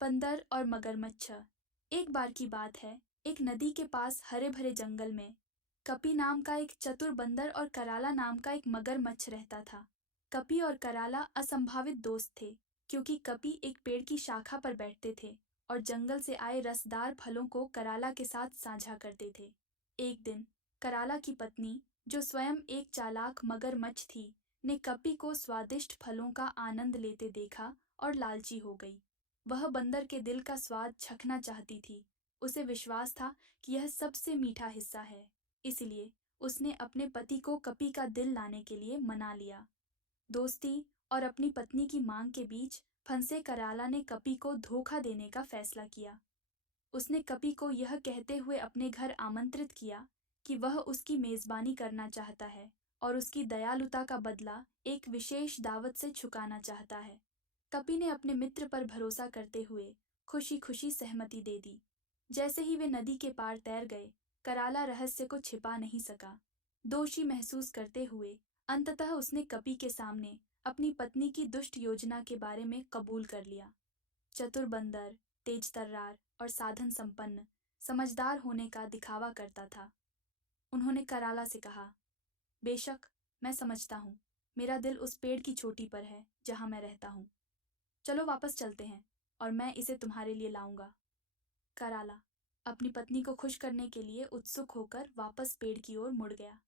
बंदर और मगरमच्छ। एक बार की बात है, एक नदी के पास हरे भरे जंगल में कपी नाम का एक चतुर बंदर और कराला नाम का एक मगरमच्छ रहता था। कपी और कराला असंभावित दोस्त थे, क्योंकि कपी एक पेड़ की शाखा पर बैठते थे और जंगल से आए रसदार फलों को कराला के साथ साझा करते थे। एक दिन कराला की पत्नी, जो स्वयं एक चालाक मगरमच्छ थी, ने कपी को स्वादिष्ट फलों का आनंद लेते देखा और लालची हो गई। वह बंदर के दिल का स्वाद चखना चाहती थी। उसे विश्वास था कि यह सबसे मीठा हिस्सा है, इसलिए उसने अपने पति को कपी का दिल लाने के लिए मना लिया। दोस्ती और अपनी पत्नी की मांग के बीच फंसे कराला ने कपी को धोखा देने का फैसला किया। उसने कपी को यह कहते हुए अपने घर आमंत्रित किया कि वह उसकी मेजबानी करना चाहता है और उसकी दयालुता का बदला एक विशेष दावत से चुकाना चाहता है। कपी ने अपने मित्र पर भरोसा करते हुए खुशी खुशी सहमति दे दी। जैसे ही वे नदी के पार तैर गए, कराला रहस्य को छिपा नहीं सका। दोषी महसूस करते हुए अंततः उसने कपी के सामने अपनी पत्नी की दुष्ट योजना के बारे में कबूल कर लिया। चतुर बंदर तेज तर्रार और साधन संपन्न समझदार होने का दिखावा करता था। उन्होंने कराला से कहा, बेशक मैं समझता हूँ, मेरा दिल उस पेड़ की चोटी पर है जहां मैं रहता हूँ। चलो वापस चलते हैं और मैं इसे तुम्हारे लिए लाऊंगा। कराला अपनी पत्नी को खुश करने के लिए उत्सुक होकर वापस पेड़ की ओर मुड़ गया।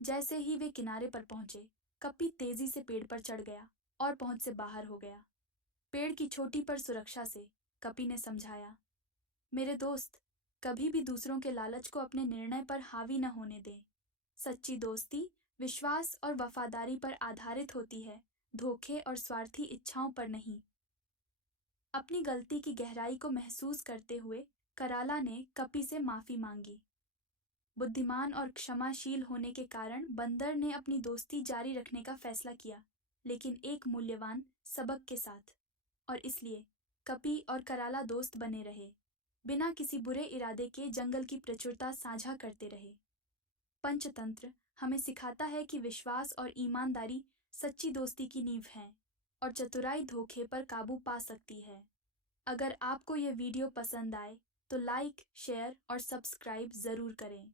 जैसे ही वे किनारे पर पहुंचे, कपी तेजी से पेड़ पर चढ़ गया और पहुंच से बाहर हो गया। पेड़ की चोटी पर सुरक्षा से कपी ने समझाया, मेरे दोस्त, कभी भी दूसरों के लालच को अपने निर्णय पर हावी न होने दें। सच्ची दोस्ती विश्वास और वफादारी पर आधारित होती है, धोखे और स्वार्थी इच्छाओं पर नहीं। अपनी गलती की गहराई को महसूस करते हुए कराला ने कपी से माफी मांगी। बुद्धिमान और क्षमाशील होने के कारण बंदर ने अपनी दोस्ती जारी रखने का फैसला किया, लेकिन एक मूल्यवान सबक के साथ। और इसलिए कपी और कराला दोस्त बने रहे, बिना किसी बुरे इरादे के जंगल की प्रचुरता साझा करते रहे। पंचतंत्र हमें सिखाता है कि विश्वास और ईमानदारी सच्ची दोस्ती की नींव है और चतुराई धोखे पर काबू पा सकती है। अगर आपको यह वीडियो पसंद आए तो लाइक, शेयर और सब्सक्राइब जरूर करें।